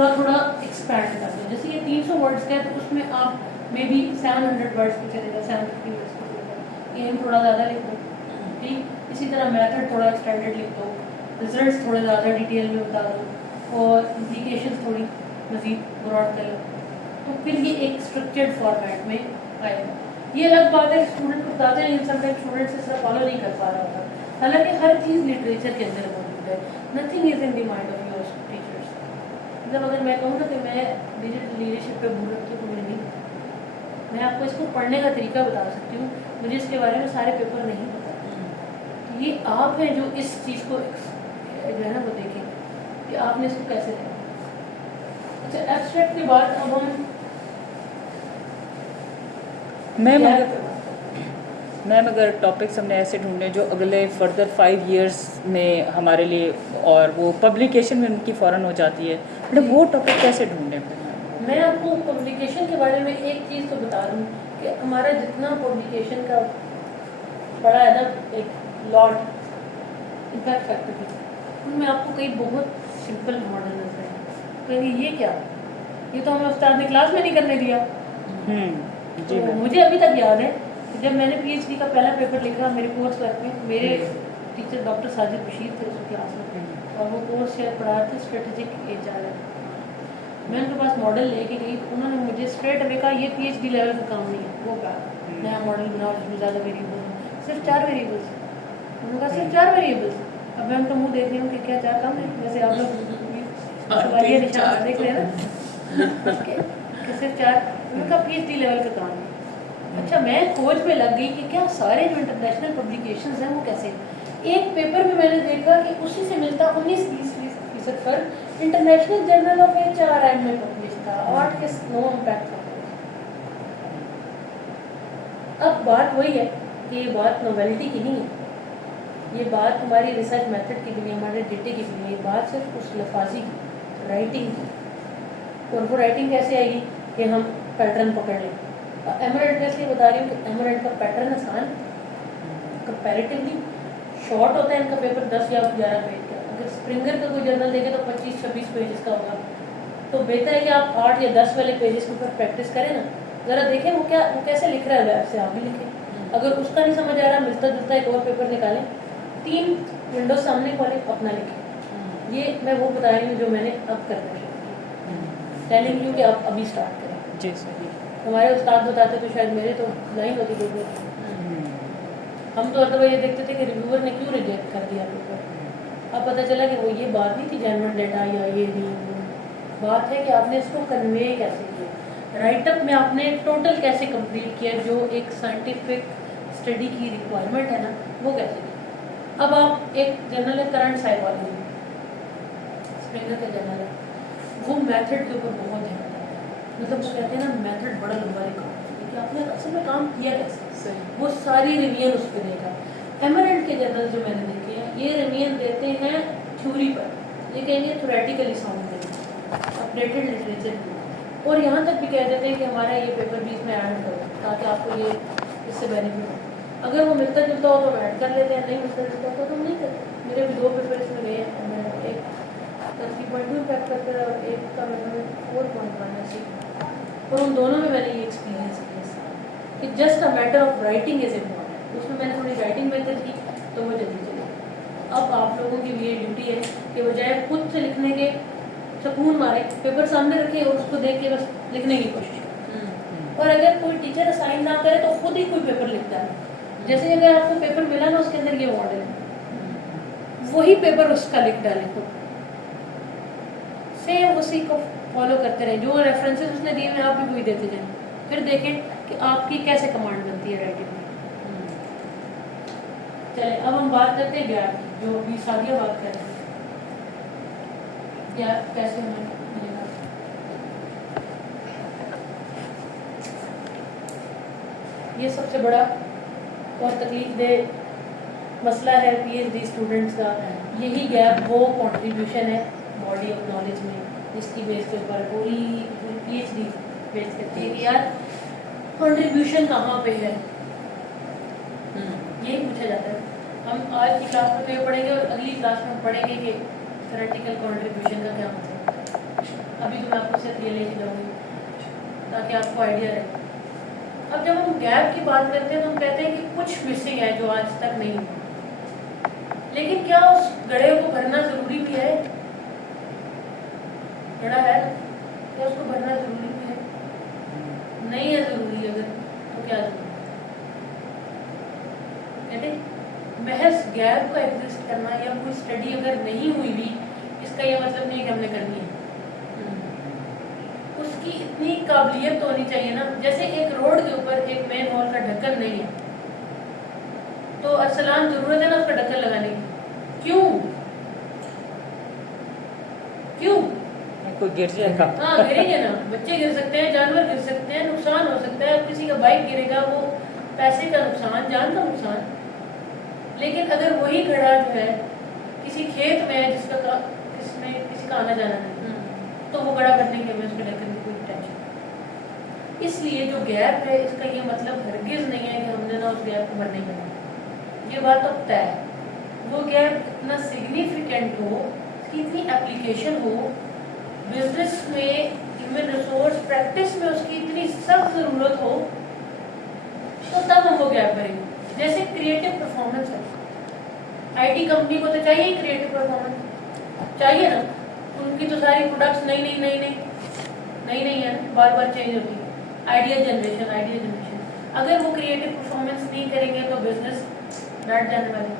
تھوڑا تھوڑا ایکسپینڈ کر دو. جیسے یہ 300 ورڈس کا ہے تو اس میں آپ مے بی 700 ورڈس پہ چلے گا, 750 ورڈس پہ چلے گا. ایم تھوڑا زیادہ لکھ دو. ٹھیک, اسی طرح میتھڈ تھوڑا ایکسٹینڈیڈ لکھ دو, ریزلٹس تھوڑے زیادہ ڈیٹیل میں بتا دو, اور امپلیکیشنس تھوڑی مزید براڈ کر لو. تو پھر یہ ایک اسٹرکچرڈ فارمیٹ میں آئے گا. یہ الگ بات ہے اسٹوڈنٹ کو بتاتے ہیں, سم ٹائم اسٹوڈنٹ اس طرح فالو نہیں کر پا رہا ہوتا. حالانکہ ہر چیز لٹریچر کے اندر موجود ہے. Nothing is in the mind of your teachers. مطلب اگر میں کہوں نا کہ میں ڈیجیٹل لیڈرشپ پہ بھول رکھتی ہوں تو مجھے نہیں, میں آپ کو اس کو پڑھنے کا طریقہ بتا سکتی ہوں, مجھے اس کے بارے میں سارے پیپر نہیں پتا. یہ آپ ہیں جو اس چیز کو جو ہے نا وہ دیکھیں کہ آپ نے اس کو کیسے کرنا. اچھا, ایبسٹریکٹ کے بعد اب ہم میم اگر ٹاپکس ہم نے ایسے ڈھونڈے جو اگلے فردر 5 ایئرس میں ہمارے لیے, اور وہ پبلیکیشن میں ان کی فوراً ہو جاتی ہے, مطلب وہ ٹاپک کیسے ڈھونڈیں پھر؟ میں آپ کو پبلیکیشن کے بارے میں ایک چیز تو بتا دوں کہ ہمارا جتنا پبلیکیشن کا بڑا ہے نا ایک لاٹ امپیکٹ فیکٹر, ان میں آپ کو کئی بہت سمپل ماڈل نظر ہیں. کہیں یہ کیا, یہ تو ہمیں استاد نے کلاس میں نہیں کرنے دیا. تو مجھے ابھی تک یاد ہے جب میں نے پی ایچ ڈی کا پہلا پیپر لکھا میرے کورس ورک میں, میرے ٹیچر ڈاکٹر ساجد بشیر تھے اس کلاس میں, اور وہ کورس شاید پڑھا تھے اسٹریٹجک ایچ آر. میں ان کے پاس ماڈل لے کے گئی, انہوں نے مجھے اسٹریٹ اوے کہا یہ پی ایچ ڈی لیول کا کام نہیں ہے. وہ کہا نیا ماڈل بناؤ جس میں زیادہ ویریبل ہیں, صرف 4 ویریبلس. انہوں نے کہا صرف 4 ویریبلس. اب میں ان کا منہ دیکھ رہی ہوں کہ کیا 4 کم ہے, جیسے آپ لوگ سوالیہ نشان دیکھ رہے ہیں نا کہ صرف 4. ان کا پی ایچ ڈی لیول کا کام ہے. اچھا, میں کھوج میں لگ گئی کہ کیا سارے جو انٹرنیشنل پبلیکیشنز ہیں وہ کیسے. ایک پیپر میں نے دیکھا کہ اسی سے ملتا 19-20% فرق international journal of H R M میں پبلش تھا, 8 کے 9 امپیکٹ. اب بات وہی ہے کہ یہ بات نویلٹی کی نہیں ہے, یہ بات ہماری ریسرچ میتھڈ کی بھی نہیں, ہمارے ڈیٹے کی بھی نہیں, یہ بات صرف اس لفاظی کی, رائٹنگ کی. اور وہ رائٹنگ کیسے آئے گی کہ ہم پیٹرن پکڑ لیں. ایمرلڈ میں اس لیے بتا رہی ہوں کہ ایمرلڈ کا پیٹرن آسان, کمپیریٹیولی شارٹ ہوتا ہے ان کا پیپر 10 یا 11 پیج کا. اگر اسپرنگر کا کوئی جرنل دیکھے تو 25-26 پیجز کا ہوگا. تو بہتر ہے کہ آپ 8 یا 10 والے پیجز کے اوپر پریکٹس کریں نا, ذرا دیکھیں وہ کیسے لکھ رہا ہے, ویب سے آپ بھی لکھیں. اگر اس کا نہیں سمجھ آ رہا, ملتا جلتا ایک اور پیپر نکالیں, 3 ونڈوز سامنے کھولیں, اپنا لکھیں. یہ میں وہ بتا رہی ہوں جو میں نے اب کرنا شروع کیا, ٹیلنگ یو کہ آپ ابھی اسٹارٹ کریں. جی صحیح. ہمارے استاد بتاتے تو شاید میرے تو لائن ہوتی دو. ہم تو ادھر یہ دیکھتے تھے کہ ریویور نے کیوں ریجیکٹ کر دیا پیپر. اب پتہ چلا کہ وہ یہ بات نہیں تھی جنرل ڈیٹا یا یہ نہیں, بات ہے کہ آپ نے اس کو کنوے کیسے کیا, رائٹ اپ میں آپ نے ٹوٹل کیسے کمپلیٹ کیا, جو ایک سائنٹیفک اسٹڈی کی ریکوائرمنٹ ہے نا وہ کیسے کی. اب آپ ایک جنرل ہے کرنٹ سائیکالوجی, اسپرنگر کا جنرل ہے, وہ میتھڈ کے اوپر بہت دھیان دیتا ہے. مطلب وہ کہتے ہیں نا میتھڈ بڑا لمبا ریکارڈ کہ آپ نے اصل میں کام کیا کیسے, وہ ساری ریویژن اس پہ دے گا. ایمرلڈ کے جرنل جو میں نے دیکھے ہیں یہ ریویژن دیتے ہیں تھیوری پر, یہ کہیں گے تھیوریٹیکلی ساؤنڈ دیں گے, اپڈیٹڈ لٹریچر کی, اور یہاں تک بھی کہہ دیتے ہیں کہ ہمارا یہ پیپر بھی اس میں ایڈ کرو تاکہ آپ کو یہ اس سے بینیفٹ ہو. اگر وہ ملتا جلتا ہو تو ہم ایڈ کر لیتے ہیں, نہیں ملتا جلتا ہو تو ہم نہیں کرتے. میرے بھی 2 پیپر اس میں گئے ہیں, میں ایک 3.2 امپیکٹ کرتے اور ایک کا میں نے 4.1 ایسی, اور ان دونوں میں نے یہ ایکسپیرینس کیا کہ just a matter of writing is important. اس میں نے تھوڑی رائٹنگ بہتر کی تو وہ جلدی چلے. اب آپ لوگوں کی بھی یہ ڈیوٹی ہے کہ بجائے خود سے لکھنے کے سکون مارے, پیپر سامنے رکھے اور اس کو دیکھ کے بس لکھنے کی کوشش کریں. اور اگر کوئی ٹیچر اسائن نہ کرے تو خود ہی کوئی پیپر لکھتا ہے. جیسے اگر آپ کو پیپر ملا نا اس کے اندر یہ ماڈل ہے, وہی پیپر اس کا لکھ ڈالیں خود, سیم اسی کو فالو کرتے رہیں, جو ریفرنسز اس نے دیے ہیں آپ بھی وہی دیتے جائیں, پھر دیکھیں کہ آپ کی کیسے کمانڈ بنتی ہے رائٹنگ میں. چلیں اب ہم بات کرتے ہیں گیپ کی, جو ابھی سادیہ بات کر رہے ہیں, گیپ کیسے ہمیں ملے گا. یہ سب سے بڑا اور تکلیف دہ مسئلہ ہے پی ایچ ڈی اسٹوڈنٹس کا. یہی گیپ وہ کنٹریبیوشن ہے باڈی آف نالج میں جس کی بیس کے اوپر پوری پی ایچ ڈی بیس کرتی ہے کہ یار کنٹریبیوشن کہاں پہ ہے. یہی پوچھا جاتا ہے. ہم آج کی کلاس میں پڑھیں گے اور اگلی کلاس میں پڑھیں گے کہ تھیوریٹیکل کنٹریبیوشن کا کیا مطلب ہے. ابھی تو میں آپ کو صرف یہ لے کے جاؤں گی تاکہ آپ کو آئیڈیا رہے. اب جب ہم گیپ کی بات کرتے ہیں تو ہم کہتے ہیں کہ کچھ مسنگ ہے جو آج تک نہیں ہوا, لیکن کیا اس گڑھے کو بھرنا ضروری بھی ہے؟ گڑھا ہے کیا اس کو بھرنا ضروری بھی ہے؟ نہیں ہے ضروری. اگر تو کیا ضروری کہتے محض گیپ کا ایگزسٹ کرنا یا کوئی اسٹڈی اگر نہیں ہوئی بھی اس کا یہ مطلب نہیں کہ ہم نے کرنی ہے. اس کی اتنی قابلیت تو ہونی چاہیے نا. جیسے ایک روڈ کے اوپر ایک مین ہال کا ڈھکن نہیں ہے تو ارسلان ضرورت ہے نا اس کا ڈھکن لگانے کی. کیوں کیوں؟ کوئی گر جائے گا. ہاں گریں گے نا, بچے گر سکتے ہیں, جانور گر سکتے ہیں, نقصان ہو سکتا ہے. کسی کا بائک گرے گا وہ پیسے کا نقصان, جان کا نقصان. لیکن اگر وہی گھڑا جو ہے کسی کھیت میں ہے جس کا کسی کا آنا جانا نہیں تو وہ گڑھا کرنے کے ہمیں اس کو ڈھکن کی کوئی ٹینشن. اس لیے جو گیپ ہے اس کا یہ مطلب ہرگز نہیں ہے کہ ہم نے نا اس گیپ کو بھرنے ہی کرنا. یہ بات اب طے ہے. وہ گیپ اتنا سگنیفیکینٹ ہو, اس کی اتنی اپلیکیشن ہو, بزنس میں, ہیومن ریسورس پریکٹس میں اس کی اتنی سخت ضرورت ہو تو تب ہم وہ گیپ بھریں گے. جیسے کریٹو پرفارمنس ہے, آئی ٹی کمپنی کو تو چاہیے ہی کریٹو پرفارمنس, چاہیے نا. ان کی تو ساری پروڈکٹس نئی ہے, بار بار چینج ہوتی ہے. Idea generation. اگر وہ کریٹو پرفارمنس نہیں کریں گے تو بزنس ڈٹ جانے والے.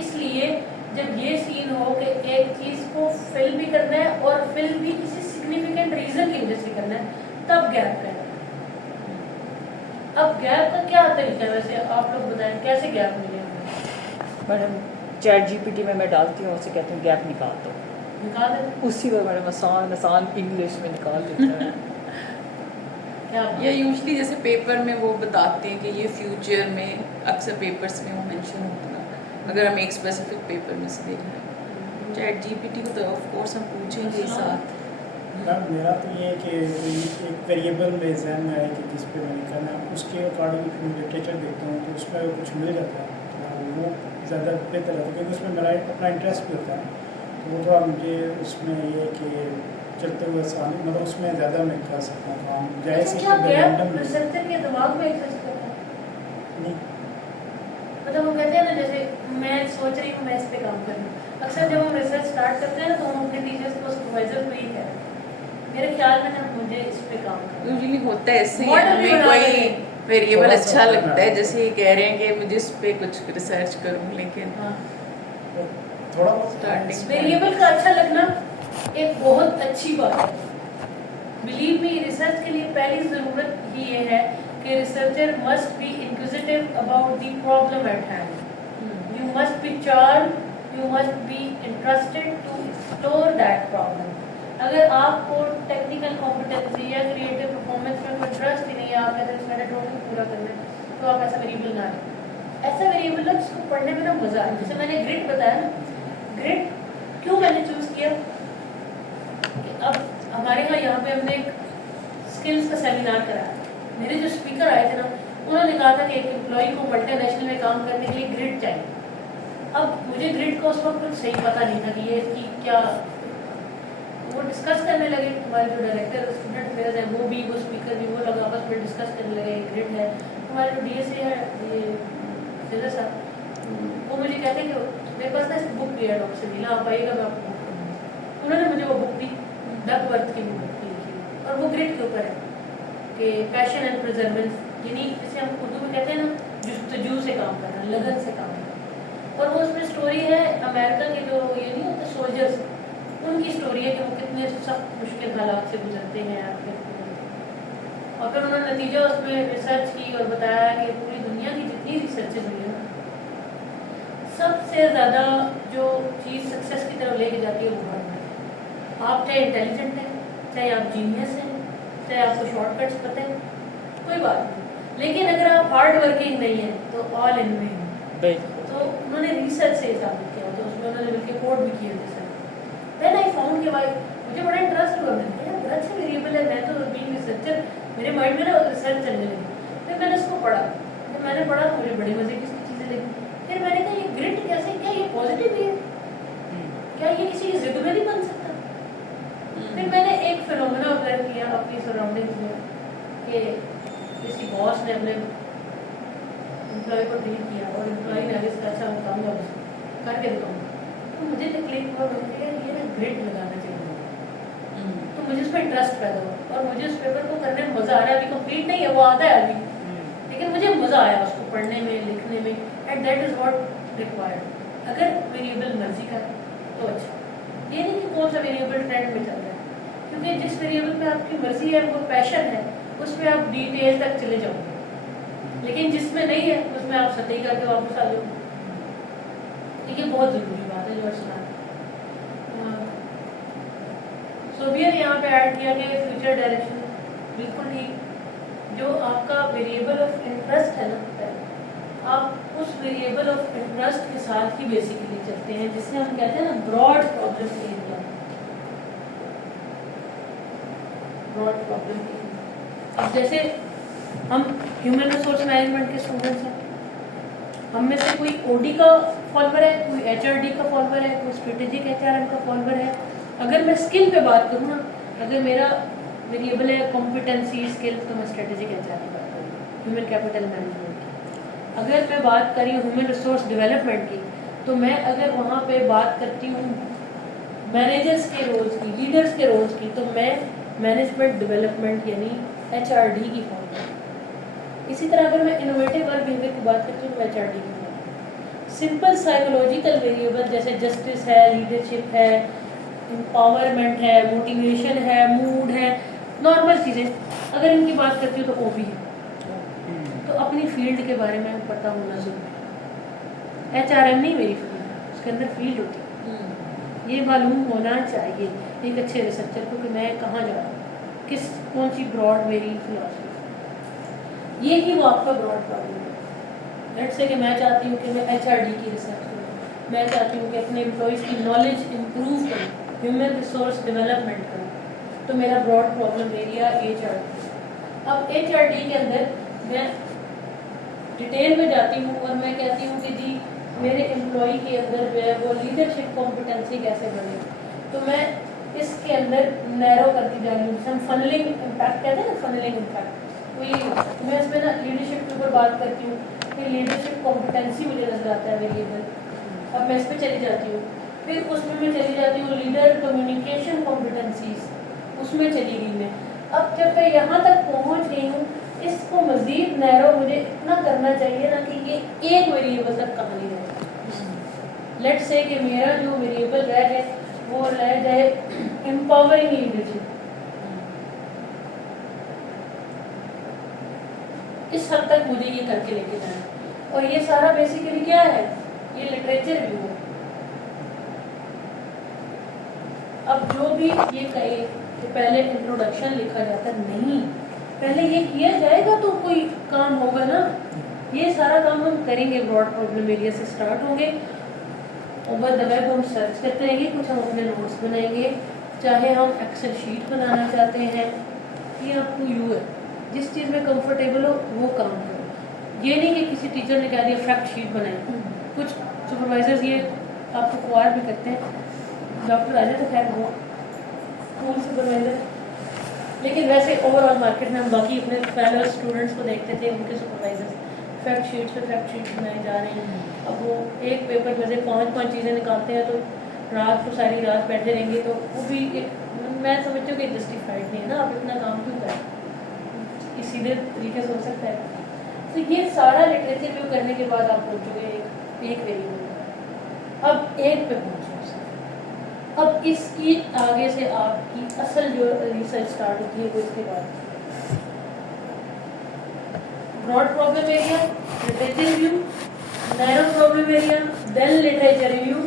اس لیے جب یہ سین ہو کہ ایک چیز کو فل بھی کرنا ہے اور فل بھی کسی سگنیفیکینٹ ریزن کی وجہ سے کرنا ہے, تب گیپ کرنا ہے. اب گیپ کا کیا طریقہ ہے ویسے آپ لوگ بتائیں, کیسے گیپ ملے ہمیں؟ Madam chat G P T میں ڈالتی ہوں, اسے کہتی ہوں گیپ نکال دو, نکال دیں. اسی پر میڈم آسان انگلش میں نکال دیتا ہے. یا یوزلی جیسے پیپر میں وہ بتاتے ہیں کہ یہ فیوچر میں اکثر پیپرس میں وہ مینشن ہوتا ہے اگر ہم ایک اسپیسیفک پیپر میں سے دیکھ رہے ہیں. چیٹ جی پی ٹی کو تو آف کورس ہم پوچھیں گے ہی ساتھ. میرا تو یہ ہے کہ ایک ویریبل میرے ذہن میں آئے کہ جس پہ میں نے کرنا ہے اس کے اکارڈنگ لٹریچر دیکھتا ہوں تو اس میں کچھ مل جاتا ہے وہ زیادہ بہتر رہتا ہے کیونکہ اس میں میرا اپنا انٹرسٹ بھی ہوتا ہے. تو وہ تھوڑا مجھے اس میں یہ ہے کہ چلتے ہوئے آسان, مطلب اس میں زیادہ میں کر سکتا ہوں کام. جیسے ریسرچر کے دماغ میں ایگزسٹ کرتا ہے نہیں, مطلب ہم کہتے ہیں نا جیسے میں سوچ رہی ہوں میں اس پہ کام کروں. اکثر جب ہم ریسرچ اسٹارٹ کرتے ہیں نا تو ہم اپنے ٹیچرس کو سپروائزر کو ہی کہتے ہیں میرے خیال میں نا مجھے اس پہ کام کرنا. یوزلی ہوتا ہے اس سے ہمیں کوئی ویریبل اچھا لگتا ہے, جیسے یہ کہہ رہے ہیں کہ مجھے اس پہ کچھ ریسرچ کروں, لیکن تھوڑا بہت ویریبل کا اچھا لگنا ایک بہت اچھی بات ہے. بلیو می, ریسرچ کے لیے پہلی ضرورت ہی یہ ہے کہ researcher must be inquisitive about the problem at hand. You must be charmed, you must be interested to explore that problem. اگر آپ کو ٹیکنیکل کمپٹنسی یا کریٹو پرفارمنس میں کوئی انٹرسٹ ہی نہیں ہے, آپ کہتے ہیں اس میں ٹاپک پورا کرنا ہے, تو آپ ایسا ویریبل نہ لیں. ایسا ویریبل ہے جس کو پڑھنے میں نا مزہ آئے. جیسے میں نے گرڈ بتایا نا, گرڈ کیوں میں نے چوز کیا کہ اب ہمارے یہاں پہ ہم نے ایک اسکلس کا سیمینار کرایا. میرے جو اسپیکر آئے تھے نا انہوں نے کہا تھا کہ ایک امپلائی کو ملٹی نیشنل میں کام کرنے کے لیے گرڈ چاہیے. اب مجھے گرڈ کا اس وقت کچھ صحیح پتہ نہیں تھا کہ یہ کی کیا. وہ ڈسکس کرنے لگے, ہمارے جو ڈائریکٹر اسٹوڈنٹ افیئرز ہیں وہ بھی, وہ اسپیکر بھی, وہ لوگ آپس میں ڈسکس کرنے لگے. گرڈ ہے ہمارے جو ڈی ایس اے ہے یہ سیلر صاحب, وہ مجھے کہتے ہیں کہ میرے پاس نا اس بک بھی ہے ڈاکٹر سبیلا, آپ آئیے گا میں آپ کو بک کروں گا. انہوں نے مجھے وہ بک دی, ڈک ورتھ کی بک کی لکھی, اور وہ گرڈ کے اوپر ہے کہ پیشن اینڈ پرزرونس, یعنی جسے ہم اردو میں کہتے ہیں نا جستجو سے کام کرنا, لگن سے کام کرنا. اور وہ اس میں اسٹوری ہے امریکہ کے جو یہ نہیں ہوتے سولجرس, ان کی اسٹوری ہے کہ وہ کتنے سخت مشکل حالات سے گزرتے ہیں. اور پھر انہوں نے نتیجہ اس میں ریسرچ کی اور بتایا کہ پوری دنیا کی جتنی ریسرچز ہوئی ہے نا, سب سے زیادہ جو چیز سکسیس کی طرف لے کے جاتی ہے وہ ہارڈ ورک. آپ چاہے انٹیلیجنٹ ہیں, چاہے آپ جینیس ہیں, چاہے آپ کو شارٹ کٹس پتہ ہے, کوئی بات نہیں, لیکن اگر آپ ہارڈ ورکنگ نہیں ہیں تو آل ان میں ہیں. تو انہوں نے ریسرچ سے ثابت کیا, تو اس میں انہوں نے بلکہ کوڈ بھی کیے تھے. دین آئی فاؤنڈ کہ بھائی مجھے بڑا انٹرسٹ ہوا, میں نے کہا بڑا اچھا ویریبل ہے, میں تو بینگ ریسرچر میرے مائنڈ میں نا ریسرچ چلنے لگی. پھر میں نے اس کو پڑھا, تو میں نے پڑھا تو مجھے بڑی مزے کی اس کی چیزیں لگی. پھر میں نے کہا یہ گرڈ کیسے, کیا یہ پازیٹیو بھی ہے, کیا یہ کسی کی ضد میں نہیں بن سکتا. پھر میں نے अपनी सराउंडिंग्स में कि किसी बॉस ने अपने एम्प्लॉय को ट्रीट किया और एम्प्लॉय ने आगे इसका अच्छा काम हुआ करके दिखाऊंगा, तो मुझे तकलीफ बहुत होती है, ये ना ग्रेड लगाना चाहिए। तो मुझे उस पर इंटरेस्ट पैदा हुआ और मुझे उस पेपर को करने में मज़ा आ रहा है। अभी कंप्लीट नहीं है, वो आता है अभी, लेकिन मुझे मज़ा आया उसको पढ़ने में, लिखने में, and that is what required. अगर वेरिएबल मर्जी का है तो अच्छा, ये नहीं कि कौन सा वेरिएबल ट्रेंड में चल रहा है, क्योंकि जिस वेरिएबल में आपकी मर्जी है, वो पैशन है, उसमें आप डिटेल तक चले जाओगे, लेकिन जिसमें नहीं है उसमें आप सतही करके वापस आ जाओगे। ये बहुत ज़रूरी बात है जो सुना। सोबियर यहाँ पे ऐड किया गया फ्यूचर डायरेक्शन, बिल्कुल ठीक। जो आपका वेरिएबल ऑफ इंटरेस्ट है ना, आप उस वेरिएबल ऑफ इंटरेस्ट के साथ ही बेसिकली चलते हैं, जिससे हम कहते हैं ना broad problem area. Broad problem area, अब जैसे हम ह्यूमन रिसोर्स मैनेजमेंट के स्टूडेंट्स हैं, हम में से कोई ओडी का फॉलोअर है, कोई एचआरडी का फॉलोअर है, कोई स्ट्रेटेजिक एचआरएम का फॉलोअर है। अगर मैं स्किल पे बात करूँ ना, अगर मेरा वेरिएबल है कॉम्पिटेंसी स्किल, तो मैं स्ट्रेटेजिक एचआरएम बात करूँ, ह्यूमन कैपिटल मैनेजमेंट की। अगर मैं बात करी ह्यूमन रिसोर्स डेवलपमेंट की, तो मैं अगर वहाँ पे बात करती हूँ मैनेजर्स के रोल्स की, लीडर्स के रोल्स की, तो मैं मैनेजमेंट डेवलपमेंट यानी एचआरडी की फॉलोअर। इसी तरह अगर मैं इनोवेटिव वर्क बिहेवियर की बात करती हूँ तो एचआरडी की फॉलोअर। सिंपल साइकोलॉजिकल वेरिएबल जैसे जस्टिस है, लीडरशिप है, एम्पावरमेंट है, मोटिवेशन है, मूड है, नॉर्मल चीज़ें, अगर इनकी बात करती हूँ तो ओबी है। तो अपनी फील्ड के बारे में पता होना जरूरी है। एचआरएम नहीं मेरी फील्ड है, उसके अंदर फील्ड होती है, ये मालूम होना चाहिए एक अच्छे रिसर्चर को कि मैं कहाँ जा रहा हूँ, कौन सी ब्रॉड मेरी फिलॉसफी। ये ही वो आपका ब्रॉड प्रॉब्लम है। लेट्स से कि मैं चाहती हूँ कि मैं एचआरडी की रिसर्च करूँ, मैं चाहती हूँ कि अपने एम्प्लॉयज़ की नॉलेज इम्प्रूव करूँ, ह्यूमन रिसोर्स डेवलपमेंट करूँ, तो मेरा ब्रॉड प्रॉब्लम एरिया एचआरडी। अब एचआरडी के अंदर मैं डिटेल में जाती हूँ और मैं कहती हूँ कि जी मेरे एम्प्लॉय के अंदर जो है वो लीडरशिप कॉम्पिटेंसी कैसे बने, तो मैं इसके अंदर नैरो करती जा रही हूँ, जिसे हम फनलिंग इम्पैक्ट कहते हैं ना, फनलिंग इम्पैक्ट। तो ये मैं इसमें ना लीडरशिप के ऊपर बात करती हूँ कि लीडरशिप कॉम्पिटेंसी मुझे नजर आता है वेरिएबल। अब मैं इस पर चली जाती हूँ, फिर उसमें मैं चली जाती हूँ लीडर कम्युनिकेशन कॉम्पिटेंसीज, उसमें चली गई मैं। अब जब मैं यहाँ तक पहुँच गई हूँ, इसको मज़ीद नैरो मुझे इतना करना चाहिए ना कि ये एक वेरिएबल तक कहानी रहे। लेट्स से कि मेरा जो वेरिएबल रह जाए वो रह जाए एम्पावरिंग लीडरशिप। इस हद तक मुझे ये करके लेके जाना, और ये सारा बेसिकली क्या है, ये लिटरेचर रिव्यू है। अब जो भी ये कहे कि पहले इंट्रोडक्शन लिखा जाता, नहीं, पहले ये किया जाएगा तो कोई काम होगा ना। ये सारा काम हम करेंगे, ब्रॉड प्रॉब्लम एरिया से स्टार्ट होंगे, ओवर द वेब हम सर्च करते रहेंगे, कुछ हम अपने नोट्स बनाएंगे, चाहे हम एक्सेल शीट बनाना चाहते हैं, ये आपको यू है, जिस चीज़ में कंफर्टेबल हो वो काम करो। ये नहीं कि किसी टीचर ने कह दिया फैक्ट शीट बनाए। कुछ सुपरवाइजर्स ये आपको ख्वार भी करते हैं, डॉक्टर राजा तो खैर वो स्कूल सुपरवाइजर, लेकिन वैसे ओवरऑल मार्केट में हम बाकी अपने फेलो स्टूडेंट्स को देखते थे, उनके सुपरवाइजर्स फैक्ट शीट्स पे फैक्ट शीट्स बनाए जा रहे हैं। अब वो एक पेपर में से 5-5 चीज़ें निकालते हैं तो रात को सारी रात बैठे रहेंगे, तो वो भी एक, मैं समझती हूँ कि जस्टिफाइड नहीं है ना, आप इतना काम क्यों करें, इस सीधे तरीके से हो सकता है। तो ये सारा लिटरेचर रिव्यू करने के बाद आप पहुँचोगे एक वेरिएबल। अब एक पे पहुँचो, अब इसकी आगे से आपकी असल जो रिसर्च स्टार्ट होती है वो इसके बाद broad problem area, literature review, narrow problem area, then literature review,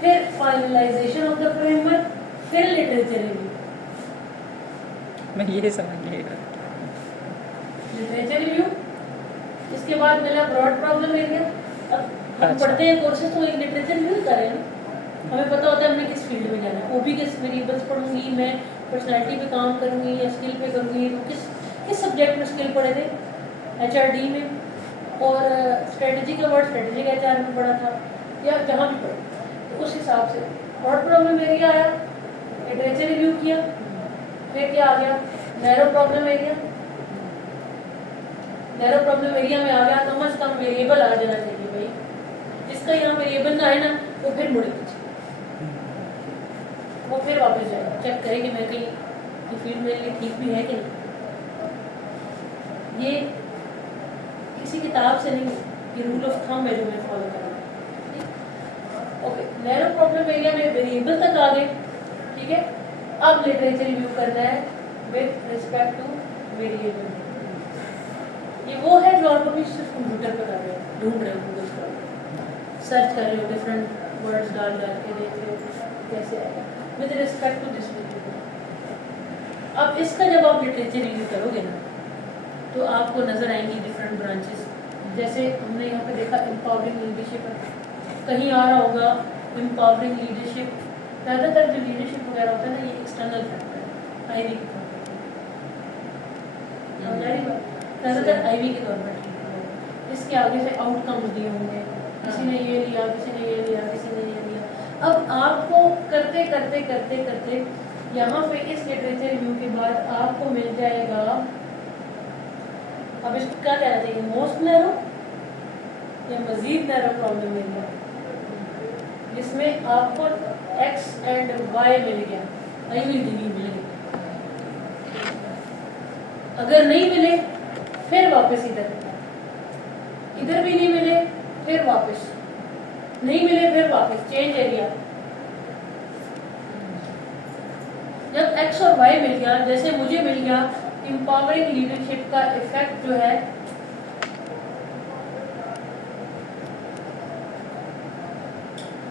फिर फाइनलाइजेशन ऑफ द फ्रेमवर्क, फिर लिटरेचर रिव्यू। मैं ये समझ लिएगा, लिटरेचर रिव्यू, इसके बाद मिला ब्रॉड प्रॉब्लम एरिया। अब हम पढ़ते हैं कोर्सेज तो एक लिटरेचर रिव्यू करें ना, हमें पता होता है हमने किस फील्ड में जाना है। ओबी के वेरिएबल्स पढ़ूंगी मैं, पर्सनैलिटी पे काम करूंगी या स्किल पे करूंगी, तो किस सब्जेक्ट में स्किल पढ़े थे, एचआरडी में, और स्ट्रेटजी का वर्ड स्ट्रेटेजिक एचआर में पढ़ा था या जहाँ भी पढ़े, तो उस हिसाब से ब्रॉड प्रॉब्लम एरिया आया, लिटरेचर रिव्यू किया, फिर क्या आ गया, narrow problem area. Narrow problem area में आ गया, कम से कम वेरिएबल आ जाना चाहिए भाई, जिसका यहाँ वेरिएबल ना है ना वो फिर मुड़े पीछे, वो फिर वापस जाएगा, चेक करेंगे मैं कहीं ये फील्ड मेरे लिए ठीक भी है कि नहीं। ये किसी किताब से नहीं, ये रूल ऑफ थंब है जो मैं फॉलो कर रहा हूँ। ओके, नैरो प्रॉब्लम एरिया में वेरिएबल तक आ गए, ठीक है। अब लिटरेचर रिव्यू करना है विद रिस्पेक्ट टू वेरिएबल। ये वो है जो आप अभी सिर्फ कंप्यूटर पर कर रहे हो, ढूंढ रहे हो, गूगल पर सर्च कर रहे हो, डिफरेंट वर्ड्स डाल के देख रहे हो कैसे आएगा with respect to this variable. अब इसका जब आप लिटरेचर रिव्यू करोगे ना तो आपको नजर आएंगी डिफरेंट ब्रांचेस। जैसे हमने यहाँ पे देखा एम्पावरिंग लीडरशिप, कहीं आ रहा होगा एम्पावरिंग लीडरशिप। ज़्यादातर जो लीडरशिप वगैरह होता है ना ये एक्सटर्नल फैक्टर है, आईवी के तौर पर, ज़्यादातर आईवी के तौर पर ठीक है। इसके आगे से आउटकम दिए होंगे, किसी ने ये लिया, किसी ने ये लिया, किसी ने ये लिया। अब आपको करते करते करते करते यहाँ पे इस लिटरेचर रिव्यू के बाद आपको मिल जाएगा, अब इसको क्या कहना चाहिए, मोस्ट नैरो या मजीद नैरो प्रॉब्लम मिल गया, जिसमें आपको एक्स एंड वाई मिल गया, आई विल डी मिल गया। अगर नहीं मिले फिर वापस इधर, इधर भी नहीं मिले फिर वापस, नहीं मिले फिर वापस, चेंज एरिया। जब एक्स और वाई मिल गया, जैसे मुझे मिल गया एम्पावरिंग लीडरशिप का इफेक्ट जो है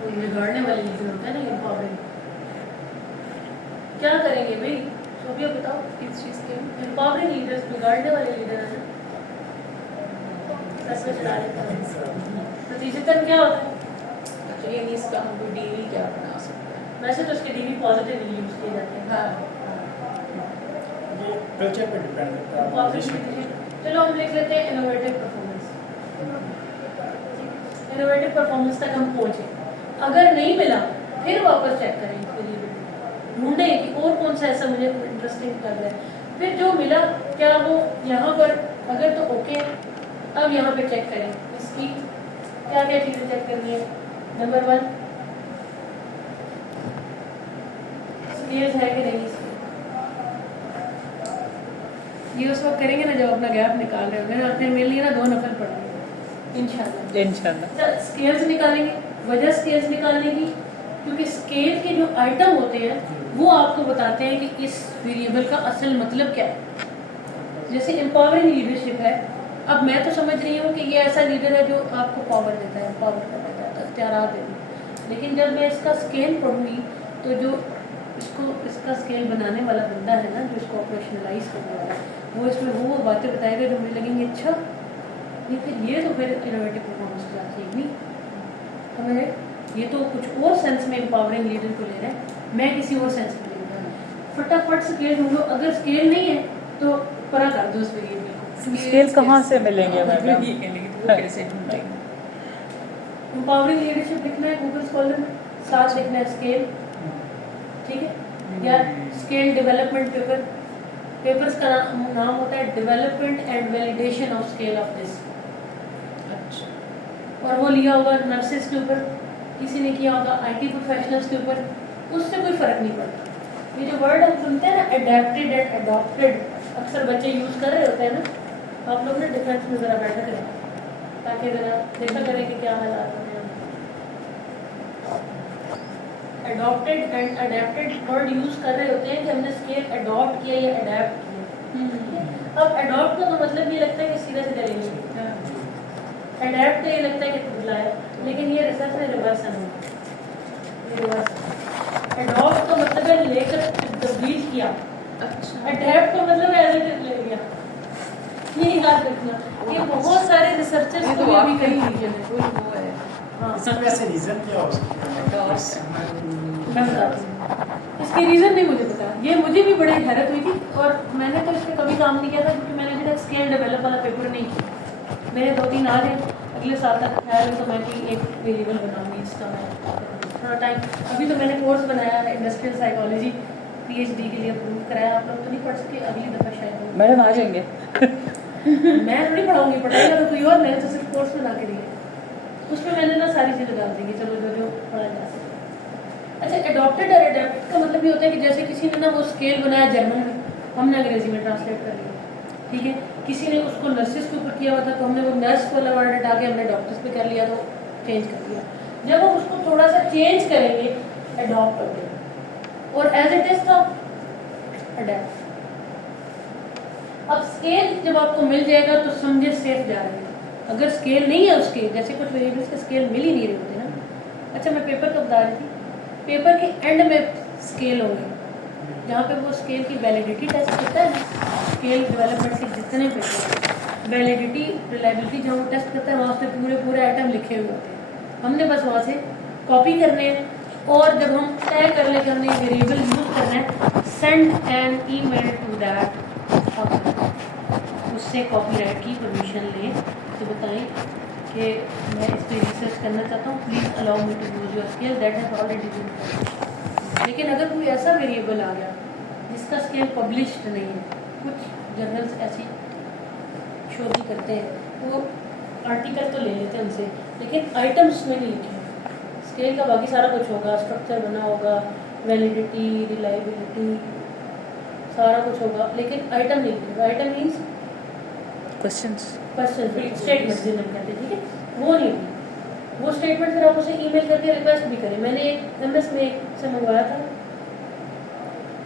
वो बिगाड़ने वाले लीडर होता है ना एम्पावरिंग। क्या करेंगे भाई, सोफिया बताओ किस चीज के एम्पावरिंग लीडर्स, बिगाड़ने वाले लीडर है ना, नतीजतन क्या होता है। अच्छा, यानी इसका हम कोई डीवी क्या बना सकते हैं? वैसे तो उसके डीवी पॉजिटिव यूज किए जाते हैं। हाँ, ये कल्चर पे डिपेंड करता है। चलो हम लिख लेते हैं इनोवेटिव परफॉर्मेंस। इनोवेटिव परफॉर्मेंस तक हम पहुंचे, अगर नहीं मिला फिर वापस चेक करें, ढूंढे कि और कौन सा ऐसा मुझे इंटरेस्टिंग कर रहा है। फिर जो मिला क्या वो यहाँ पर, अगर तो ओके, अब यहाँ पे चेक करें इसकी क्या क्या चीज़ें चेक करनी है। नंबर 1 स्केल्स है कि नहीं, ये उस वक्त करेंगे ना जब अपना गैप निकाल रहे होंगे ना, फिर मेरे लिए ना 2 नफल पढ़ेंगे इंशाल्लाह। स्केल्स निकालेंगे, वजह स्केल्स निकालने की, क्योंकि स्केल के जो आइटम होते हैं वो आपको बताते हैं कि इस वेरिएबल का असल मतलब क्या है। जैसे एम्पावरिंग लीडरशिप है, अब मैं तो समझ रही हूँ कि ये ऐसा लीडर है जो आपको पावर देता है, एम्पावर करता है, अख्तियारात देता है। लेकिन जब मैं इसका स्केल पढ़ूंगी तो जो इसका स्केल बनाने वाला बंदा है ना, जो इसको ऑपरेशनलाइज करने वाला है, वो इसमें वो बातें बताएगा जो मुझे लगेंगे अच्छा नहीं, फिर ये तो फिर इनोवेटिव परफॉर्मेंस की बात नहीं हमें, ये तो कुछ और सेंस में एम्पावरिंग लीडर को ले रहा है, मैं किसी और सेंस में ले रहा हूँ। फटाफट स्केल ढूंढो, अगर स्केल नहीं है तो परा कर दो उस वेरिएबल को। स्केल कहाँ से मिलेंगे मैम? कैसे ढूंढेंगे? एम्पावरिंग लीडरशिप लिखना है गूगल स्कॉलर में, साथ लिखना है स्केल, ठीक है, या स्केल डेवलपमेंट पेपर, पेपर्स का नाम होता है development and validation of scale of this. अच्छा, और वो लिया होगा नर्सेस के ऊपर, किसी ने किया होगा आईटी प्रोफेशनल्स के ऊपर, उससे कोई फर्क नहीं पड़ता। ये जो वर्ड हम सुनते हैं ना अडेप्टेड एंड अडॉप्टेड, अक्सर बच्चे यूज कर रहे होते हैं ना, आप लोग ना डिफेंस में ज़रा बैठा करें ताकि ज़रा देखा करें कि क्या हालात होते हैं। Adopted and adapted word use कर रहे होते हैं कि हमने स्केल अडॉप्ट किया या अडेप्ट किया। अब अडॉप्ट का तो मतलब ये लगता है कि सीधा सीधा ले लिया, अडेप्ट का ये लगता है कि बदलाया, लेकिन ये रिसर्च में रिवर्स है। अडॉप्ट का मतलब है लेकर तब्दील किया, अच्छा, अडेप्ट का मतलब एज इट इज ले लिया। ये याद रखना, ये बहुत सारे रिसर्चर्स को भी अभी कई रीजन है। कोई वो है हाँ, इसमें वैसे रीजन क्या हो सकता है? मैं बताती हूँ। इसके रीजन नहीं मुझे पता, ये मुझे भी बड़ी हैरत हुई थी, और मैंने तो इस पर कभी काम नहीं किया था क्योंकि मैंने अभी तक स्केल डेवलप वाला पेपर नहीं किया। मेरे 2-3 आ रहे हैं, अगले साल तक ख्याल है तो मैं भी एक वेरिएबल बनाऊंगी इसका, मैं थोड़ा टाइम, अभी तो मैंने कोर्स बनाया है इंडस्ट्रियल साइकोलॉजी, PhD के लिए अप्रूव कराया, आप लोग तो नहीं पढ़ सके, अगली दफ़ा शायद होगा। मैडम आ जाएंगे। मैं थोड़ी पढ़ाऊंगी, पढ़ाएगा तो कोई और, मैंने तो सिर्फ कोर्स बना के दिया, उसमें मैंने ना सारी चीज़ें डाल दी कि चलो जो जो पढ़ा जा सके। अच्छा, एडॉप्टेड और एडेप्ट का मतलब ये होता है कि जैसे किसी ने ना वो स्केल बनाया जर्मन में, हमने अंग्रेजी में ट्रांसलेट कर लिया, ठीक है। किसी ने उसको नर्सिस के ऊपर किया हुआ था तो हमने वो नर्स वाला वर्ड हटा के हमने डॉक्टर्स पे कर लिया, तो चेंज कर दिया। जब हम उसको थोड़ा सा चेंज करेंगे एडॉप्ट हो जाएगा, और एज इट इज था अडेप्ट। अब स्केल जब आपको मिल जाएगा तो समझे सेफ जा रहे हैं। अगर स्केल नहीं है उसके, जैसे कुछ वेरिएबल्स के स्केल मिल ही नहीं रहे होते ना। अच्छा, मैं पेपर का बता रही थी, पेपर के एंड में स्केल होंगे जहाँ पे वो स्केल की वैलिडिटी टेस्ट करता है ना, स्केल डेवलपमेंट के जितने पेपर वैलिडिटी रिलायबिलिटी जहाँ वो टेस्ट करता है, वहाँ पे पूरे पूरे आइटम लिखे हुए होते हैं। हमने बस वहाँ से कॉपी करने हैं, और जब हम तय कर ले कि हमने वेरिएबल यूज करना है, send an email to that, उससे कॉपीराइट की परमिशन लें, तो बताएं कि मैं इस पर रिसर्च करना चाहता हूँ, please allow me to use your scale that has already been. लेकिन अगर कोई ऐसा वेरिएबल आ गया जिसका स्केल पब्लिश्ड नहीं है, कुछ जर्नल्स ऐसी शो भी करते हैं, वो आर्टिकल तो ले लेते हैं उनसे, लेकिन आइटम्स में नहीं लिखे हैं। स्केल का बाकी सारा कुछ होगा, स्ट्रक्चर बना होगा, वैलिडिटी, रिलायबिलिटी, सारा कुछ होगा, लेकिन आइटम नहीं लिखे। आइटम मीन्स क्वेश्चंस, स्टेटमेंट जिन्हें कहते हैं, ठीक है, वो नहीं होगी। वो स्टेटमेंट फिर आप उसे ईमेल करके रिक्वेस्ट भी करें। मैंने एक MS में से मंगवाया था,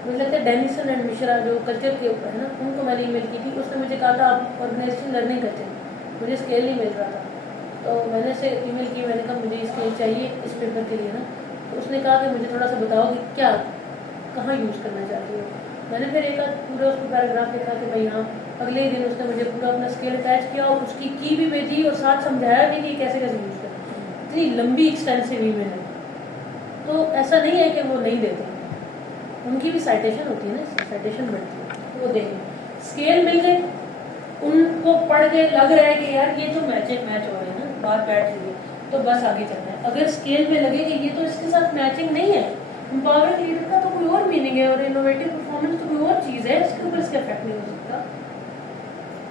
मुझे लगता है डेनिसन एंड मिश्रा जो कल्चर के ऊपर है ना, उनको मैंने ईमेल की थी। उसने मुझे कहा था आप ऑर्गेनाइजेशन लर्निंग करते हैं, मुझे स्केल नहीं मिल रहा था, तो मैंने से ईमेल की, मैंने कहा मुझे स्केल चाहिए इस पेपर के लिए ना। तो उसने कहा कि मुझे थोड़ा सा बताओ कि क्या कहाँ यूज़ करना चाहती हो। मैंने फिर एक पूरा उसको पैराग्राफ लिखा कि भाई हाँ। अगले ही दिन उसने मुझे पूरा अपना स्केल अटैच किया और उसकी की भी भेजी और साथ समझाया भी कि कैसे कैसे यूज़ करना। इतनी लंबी एक्सटेंसिव ईमेल है, तो ऐसा नहीं है कि वो नहीं देते, उनकी भी साइटेशन होती है ना, साइटेशन बढ़ती है, वो देंगे। स्केल मिल गए, उनको पढ़ के लग रहा है कि यार ये तो मैच हो रहे हैं ना, बात बैठ रही है, तो बस आगे चलना है। अगर स्केल में लगे कि ये तो इसके साथ मैचिंग नहीं है, एम्पावरिंग लीडर का तो कोई और मीनिंग है और इनोवेटिव परफॉर्मेंस तो कोई और चीज़ है, इसके ऊपर इसका इफेक्ट नहीं हो सकता।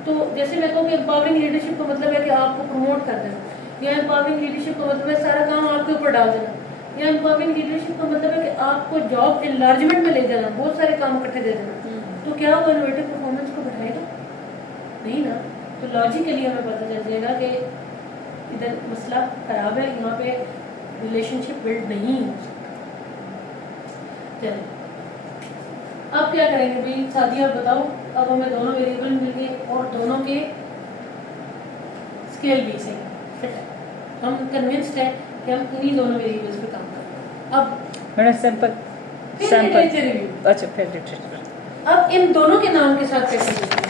तो जैसे मैं कहूँ कि एम्पावरिंग लीडरशिप का मतलब है कि आपको प्रमोट कर देना, या एम्पावरिंग लीडरशिप का मतलब है सारा काम आपके ऊपर डाल देना, या एम्पावरिंग लीडरशिप का मतलब है कि आपको जॉब एनलार्जमेंट में ले जाना, बहुत सारे काम इकट्ठे दे देना, तो क्या वो इनोवेटिव परफॉर्मेंस को बढ़ाएगा? नहीं ना। तो लॉजिकली हमें पता चल जाएगा कि इधर मसला खराब है, यहाँ पे रिलेशनशिप बिल्ड नहीं हो सकता। चलिए अब क्या करेंगे भाई, सादिया आप बताओ। अब हमें दोनों वेरिएबल मिल गए और दोनों के स्केल भी सही फिट है, हम कन्विंस्ड है कि हम इन्हीं दोनों वेरिएबल्स पे काम करेंगे। अब मैंने सैंपल रिव्यू, अच्छा फिर लिटरेचर, अब इन दोनों के नाम के साथ कैसे लिखेंगे?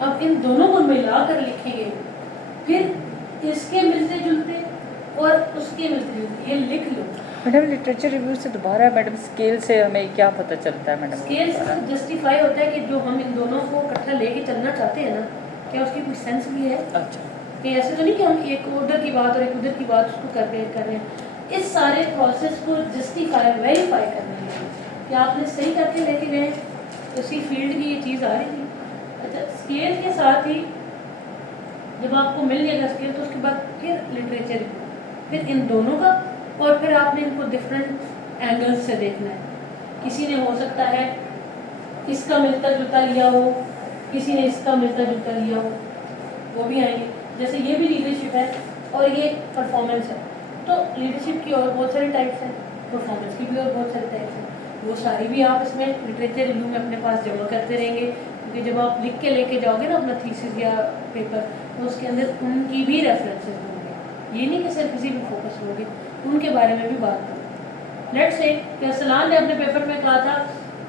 अब इन दोनों को मिलाकर लिखेंगे, फिर इसके मिलते जुलते और उसके मिलते जुलते, ये लिख लो। मैडम लिटरेचर रिव्यू से दोबारा मैडम स्केल से हमें क्या पता चलता है मैडम? स्केल से जस्टिफाई होता है कि जो हम इन दोनों को इकट्ठा लेके चलना चाहते हैं ना, क्या उसकी कोई सेंस भी है? अच्छा, कि ऐसे तो नहीं कि हम एक उधर की बात और एक उधर की बात उसको कर रहे हैं। इस सारे प्रोसेस को जस्टिफाई वेरीफाई करने के लिए कि आपने सही करके लेके गए, उसी फील्ड की ये चीज़ आ रही थी। अच्छा, स्केल के साथ ही जब आपको मिल जाएगा स्केल, तो उसके बाद फिर लिटरेचर रिव्यू, फिर इन दोनों का, और फिर आपने इनको डिफरेंट एंगल्स से देखना है। किसी ने हो सकता है इसका मिलता जुलता लिया हो, किसी ने इसका मिलता जुलता लिया हो, वो भी आएंगे। जैसे ये भी लीडरशिप है और ये परफॉर्मेंस है, तो लीडरशिप की और बहुत सारी टाइप्स हैं, परफॉर्मेंस की भी और बहुत सारी टाइप्स हैं। वो सारी भी आप इसमें लिटरेचर रिव्यू में अपने पास जमा करते रहेंगे, क्योंकि जब आप लिख के लेके जाओगे ना अपना थीसिस या पेपर, तो उसके अंदर उनकी भी रेफरेंसेस होंगे। ये नहीं कि सिर्फ किसी भी फोकस होगी, उनके बारे में भी बात करें। लेट्स से कि अरसलान ने अपने पेपर में कहा था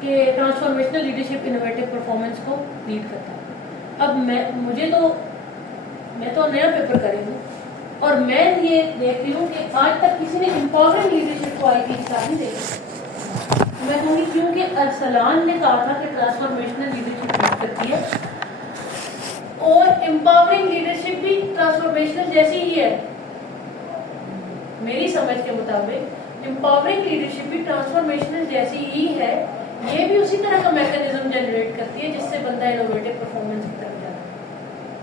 कि ट्रांसफॉर्मेशनल लीडरशिप इनोवेटिव परफॉर्मेंस को लीड करता है। अब मैं तो नया पेपर कर रही हूँ और मैं ये देख रही हूँ कि आज तक किसी ने एम्पावरिंग लीडरशिप को आईटी स्टार नहीं देखा। मैं कहूँगी क्योंकि अरसलान ने कहा था कि ट्रांसफॉर्मेशनल लीडरशिप लीड करती है, और एम्पावरिंग लीडरशिप भी ट्रांसफॉर्मेशनल जैसी ही है। मेरी समझ के मुताबिक एम्पावरिंग लीडरशिप भी ट्रांसफॉर्मेशनल जैसी ही है, ये भी उसी तरह का मैकेनिज्म जनरेट करती है जिससे बंदा इनोवेटिव परफॉर्मेंस की तरफ जाता है।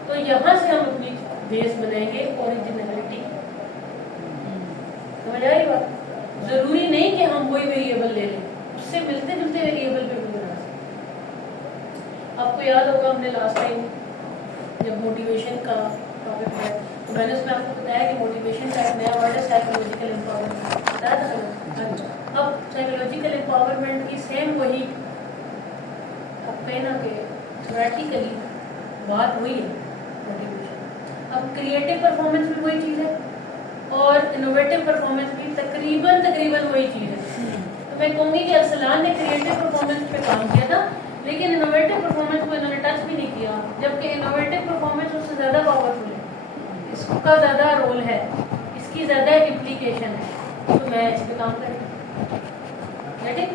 तो यहाँ से हम अपनी बेस बनाएंगे ओरिजिनलिटी। समझ आई बात? जरूरी नहीं कि हम वही वेरिएबल ले लें, उससे मिलते जुलते वेरिएबल पे भी बना सकते। आपको याद होगा हमने लास्ट टाइम जब मोटिवेशन का टॉपिक है तो मैंने उसमें आपको बताया कि मोटिवेशन का एक नया वर्ड है साइकोलॉजिकल एम्पावरमेंट, बताया था मैंने। अब साइकोलॉजिकल एम्पावरमेंट की सेम वही अब कहना कि थ्योरेटिकली बात हुई है मोटिवेशन। अब क्रिएटिव परफॉर्मेंस भी वही चीज़ है और इनोवेटिव परफॉर्मेंस भी तकरीबन वही चीज़ है। तो मैं कहूँगी कि अरसलान ने क्रिएटिव परफॉर्मेंस पे काम किया था, लेकिन इनोवेटिव परफॉर्मेंस को इन्होंने टच भी नहीं किया, जबकि इनोवेटिव परफॉर्मेंस उससे ज़्यादा पावरफुल है, इसका ज़्यादा रोल है, इसकी ज़्यादा इम्प्लीकेशन है। तो मैं इस पर काम करूँ, ठीक?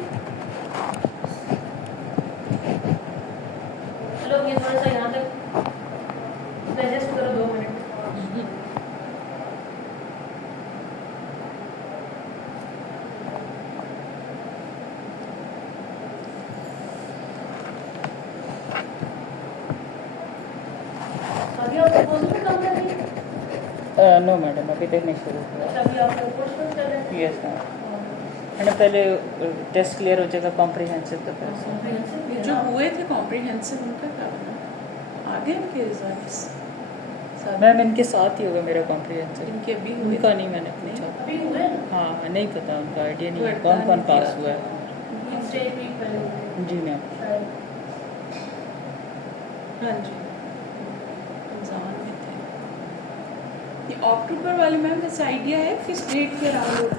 चलो ये थोड़ा सा यहाँ तक डाइजेस्ट करो 2 मिनट। अभी आप प्रपोजल पे काम कर रही हैं? नो मैडम, अभी तक नहीं शुरू किया। अच्छा, अभी आप प्रपोजल कर रहे हैं? यस मैम, मैडम पहले टेस्ट क्लियर हो जाएगा कॉम्प्रिहेंसिव तो फिर से। Comprehensive जो है। हुए थे कॉम्प्रिहेंसिव उनका क्या बना? आ गए उनके रिजल्ट्स? मैम इनके साथ ही होगा मेरा कॉम्प्रिहेंसिव, इनके अभी हुए उनका नहीं मैंने पूछा। अभी हुए ना? हाँ नहीं पता, उनका आइडिया नहीं है वो कौन कौन नहीं पास किया। हुआ है। एक स्टेज भी पहले हुए जी मैम। शायद। हाँ जी, रमजान में थे। ये अक्टूबर वाले मैम वैसे आइडिया है किस डेट के अराउंड